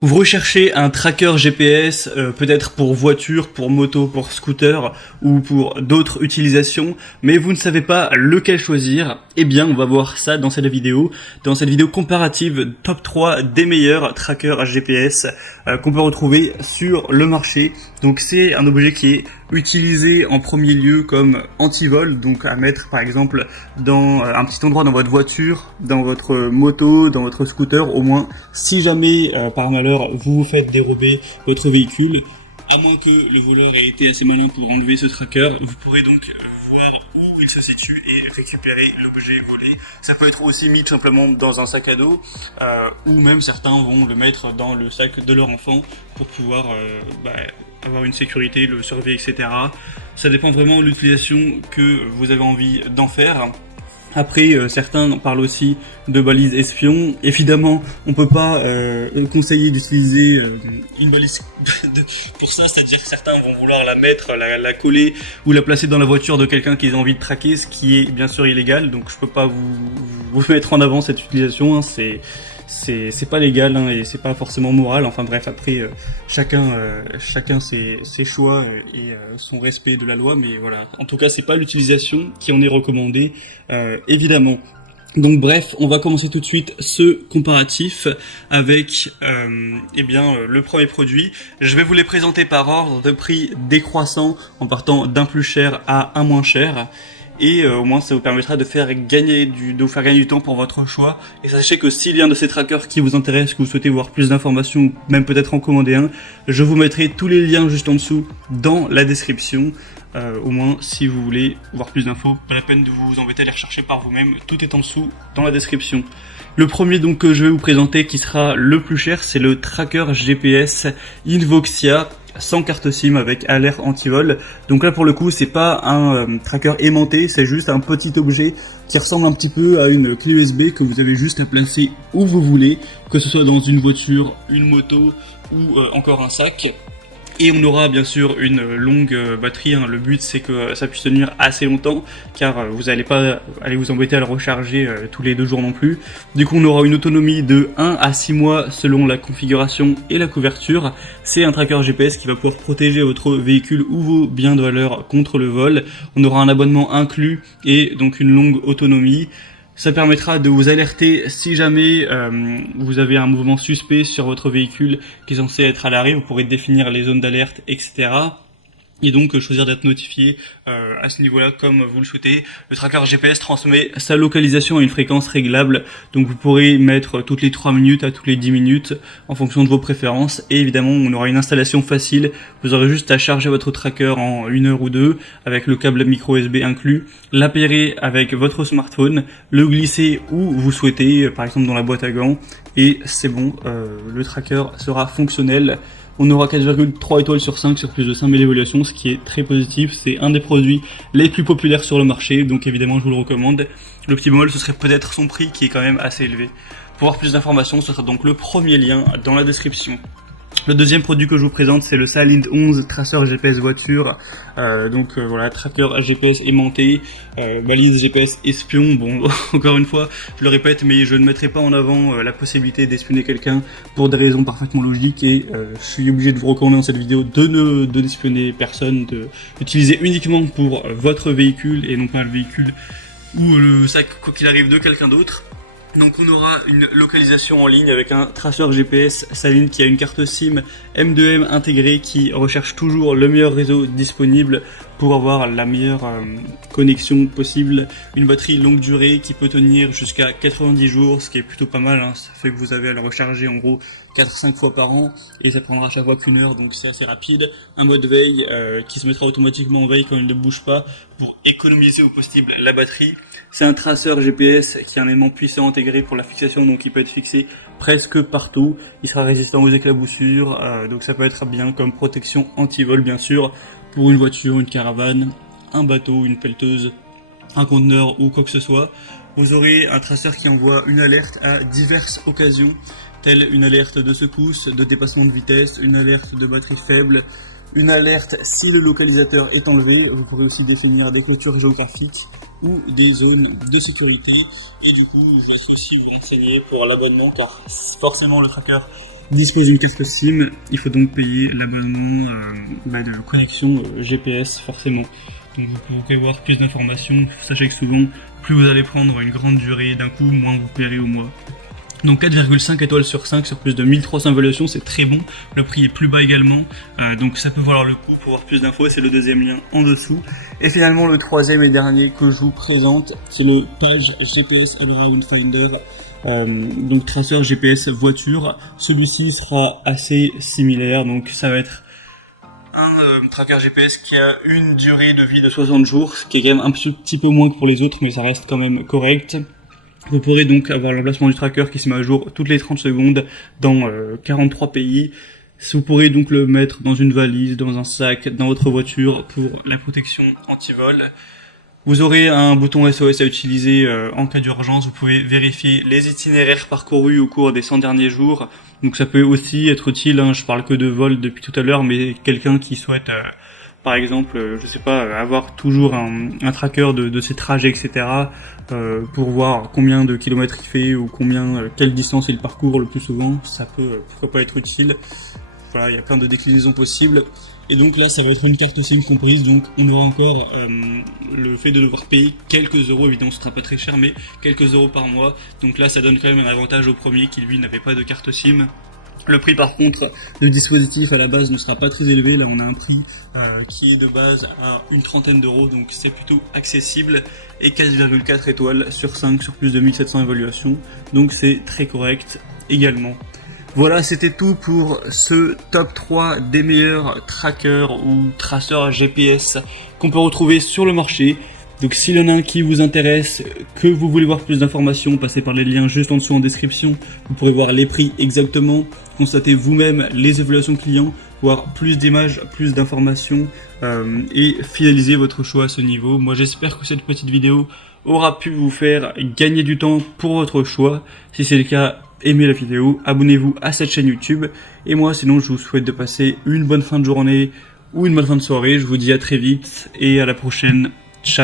Vous recherchez un tracker GPS, peut-être pour voiture, pour moto, pour scooter ou pour d'autres utilisations, mais vous ne savez pas lequel choisir. Eh bien, on va voir ça dans cette vidéo. Dans cette vidéo comparative top 3 des meilleurs trackers GPS qu'on peut retrouver sur le marché. Donc c'est un objet qui est utilisé en premier lieu comme anti-vol, donc à mettre par exemple dans un petit endroit dans votre voiture, dans votre moto, dans votre scooter, au moins si jamais par malheur vous vous faites dérober votre véhicule, à moins que le voleur ait été assez malin pour enlever ce tracker, vous pourrez donc voir où il se situe et récupérer l'objet volé. Ça peut être aussi mis tout simplement dans un sac à dos, ou même certains vont le mettre dans le sac de leur enfant pour pouvoir avoir une sécurité, le surveiller, etc. Ça dépend vraiment de l'utilisation que vous avez envie d'en faire. Après, certains parlent aussi de balises espions. Évidemment, on peut pas conseiller d'utiliser une balise pour ça, c'est-à-dire que certains vont vouloir la mettre, la coller ou la placer dans la voiture de quelqu'un qu'ils ont envie de traquer, ce qui est bien sûr illégal. Donc je peux pas vous mettre en avant cette utilisation, hein. C'est pas légal, hein, et c'est pas forcément moral. Enfin bref, après chacun ses choix et son respect de la loi, mais voilà. En tout cas, c'est pas l'utilisation qui en est recommandée, évidemment. Donc bref, on va commencer tout de suite ce comparatif avec le premier produit. Je vais vous les présenter par ordre de prix décroissant en partant d'un plus cher à un moins cher. Et au moins ça vous permettra de vous faire gagner du temps pour votre choix. Et sachez que s'il y a un de ces trackers qui vous intéresse, que vous souhaitez voir plus d'informations, même peut-être en commander un, je vous mettrai tous les liens juste en dessous dans la description. Au moins si vous voulez voir plus d'infos, pas la peine de vous embêter à les rechercher par vous-même, tout est en dessous dans la description. Le premier donc que je vais vous présenter qui sera le plus cher, c'est le tracker GPS Invoxia sans carte SIM avec alerte anti-vol. Donc là pour le coup c'est pas un tracker aimanté, c'est juste un petit objet qui ressemble un petit peu à une clé USB que vous avez juste à placer où vous voulez, que ce soit dans une voiture, une moto ou encore un sac. Et on aura bien sûr une longue batterie, hein. Le but c'est que ça puisse tenir assez longtemps, car vous n'allez pas aller vous embêter à le recharger tous les 2 jours non plus. Du coup on aura une autonomie de 1 à 6 mois selon la configuration et la couverture. C'est un tracker GPS qui va pouvoir protéger votre véhicule ou vos biens de valeur contre le vol. On aura un abonnement inclus et donc une longue autonomie. Ça permettra de vous alerter si jamais vous avez un mouvement suspect sur votre véhicule qui est censé être à l'arrêt. Vous pourrez définir les zones d'alerte, etc. Et donc choisir d'être notifié à ce niveau-là comme vous le souhaitez. Le tracker GPS transmet sa localisation à une fréquence réglable, donc vous pourrez mettre toutes les 3 minutes à toutes les 10 minutes en fonction de vos préférences. Et évidemment on aura une installation facile, vous aurez juste à charger votre tracker en 1 heure ou 2 avec le câble micro USB inclus, l'appairer avec votre smartphone, le glisser où vous souhaitez, par exemple dans la boîte à gants, et c'est bon, le tracker sera fonctionnel. On aura 4,3 étoiles sur 5 sur plus de 5000 évaluations, ce qui est très positif. C'est un des produits les plus populaires sur le marché, donc évidemment je vous le recommande. Le petit bémol, ce serait peut-être son prix qui est quand même assez élevé. Pour avoir plus d'informations, ce sera donc le premier lien dans la description. Le deuxième produit que je vous présente, c'est le Salint 11 Tracer GPS voiture. Voilà, tracker GPS aimanté, balise GPS espion. Bon, encore une fois, je le répète, mais je ne mettrai pas en avant la possibilité d'espionner quelqu'un pour des raisons parfaitement logiques. Et je suis obligé de vous recommander dans cette vidéo de d'espionner personne, de l'utiliser uniquement pour votre véhicule et non pas le véhicule ou le sac, quoi qu'il arrive, de quelqu'un d'autre. Donc on aura une localisation en ligne avec un traceur GPS Salint qui a une carte SIM M2M intégrée qui recherche toujours le meilleur réseau disponible pour avoir la meilleure connexion possible. Une batterie longue durée qui peut tenir jusqu'à 90 jours, ce qui est plutôt pas mal, hein. Ça fait que vous avez à le recharger en gros 4-5 fois par an et ça prendra à chaque fois qu'1 heure, donc c'est assez rapide. Un mode veille qui se mettra automatiquement en veille quand il ne bouge pas pour économiser au possible la batterie. C'est un traceur GPS qui a un élément puissant intégré pour la fixation, donc il peut être fixé presque partout. Il sera résistant aux éclaboussures, donc ça peut être bien comme protection anti-vol bien sûr, pour une voiture, une caravane, un bateau, une pelleteuse, un conteneur ou quoi que ce soit. Vous aurez un traceur qui envoie une alerte à diverses occasions, telle une alerte de secousse, de dépassement de vitesse, une alerte de batterie faible, une alerte si le localisateur est enlevé. Vous pourrez aussi définir des clôtures géographiques ou des zones de sécurité. Et du coup, je vais aussi vous renseigner pour l'abonnement, car forcément le tracker dispose d'une carte SIM, il faut donc payer l'abonnement de connexion GPS forcément. Donc vous pouvez voir plus d'informations. Sachez que souvent, plus vous allez prendre une grande durée d'un coup, moins vous paierez au mois. Donc 4,5 étoiles sur 5 sur plus de 1300 évaluations, c'est très bon. Le prix est plus bas également, donc ça peut valoir le coup. Pour voir plus d'infos, c'est le deuxième lien en dessous. Et finalement le troisième et dernier que je vous présente, c'est le Page GPS Allround Finder. Donc traceur GPS voiture. Celui-ci sera assez similaire, donc ça va être un tracker GPS qui a une durée de vie de 60 jours, ce qui est quand même un petit peu moins que pour les autres, mais ça reste quand même correct. Vous pourrez donc avoir l'emplacement du tracker qui se met à jour toutes les 30 secondes dans 43 pays. Vous pourrez donc le mettre dans une valise, dans un sac, dans votre voiture pour la protection anti-vol. Vous aurez un bouton SOS à utiliser en cas d'urgence. Vous pouvez vérifier les itinéraires parcourus au cours des 100 derniers jours. Donc ça peut aussi être utile, je parle que de vol depuis tout à l'heure, mais quelqu'un qui souhaite, par exemple, je sais pas, avoir toujours un tracker de ses trajets, etc. Pour voir combien de kilomètres il fait ou quelle distance il parcourt le plus souvent, ça peut pourquoi pas être utile. Voilà, il y a plein de déclinaisons possibles. Et donc là, ça va être une carte SIM comprise, donc on aura encore le fait de devoir payer quelques euros, évidemment ce sera pas très cher, mais quelques euros par mois. Donc là, ça donne quand même un avantage au premier qui lui n'avait pas de carte SIM. Le prix par contre du dispositif à la base ne sera pas très élevé, là on a un prix qui est de base à une trentaine d'euros, donc c'est plutôt accessible, et 4,4 étoiles sur 5 sur plus de 1700 évaluations, donc c'est très correct également. Voilà, c'était tout pour ce top 3 des meilleurs trackers ou traceurs GPS qu'on peut retrouver sur le marché. Donc s'il y en a un qui vous intéresse, que vous voulez voir plus d'informations, passez par les liens juste en dessous en description. Vous pourrez voir les prix exactement, constater vous-même les évaluations clients, voir plus d'images, plus d'informations et finaliser votre choix à ce niveau. Moi j'espère que cette petite vidéo aura pu vous faire gagner du temps pour votre choix. Si c'est le cas, aimez la vidéo, abonnez-vous à cette chaîne YouTube. Et moi sinon je vous souhaite de passer une bonne fin de journée ou une bonne fin de soirée. Je vous dis à très vite et à la prochaine.